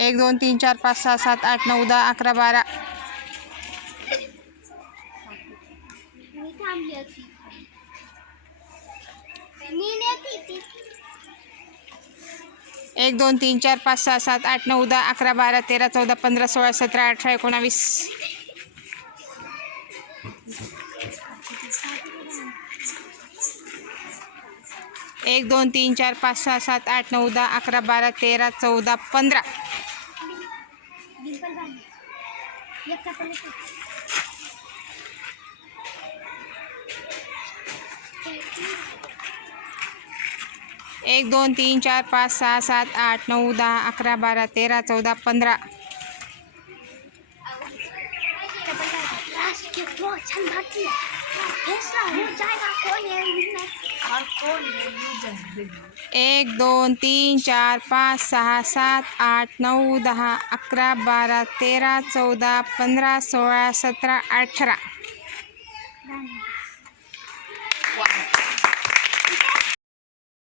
1 2 3 4 5 6 7 8 9 10 11 12 1 2 3 4 5 6 7 8 9 10 11 12 13 14 15 16 17 18 19 1 2 3 4 5 6 7 8 9 10 11 12 13 14 15 1 2 3 4 5 6 7 8 9 10 11 12 13 14 15 1 2 3 4 5 6 7 8 9 10 11 12 13 14 15 16 17 18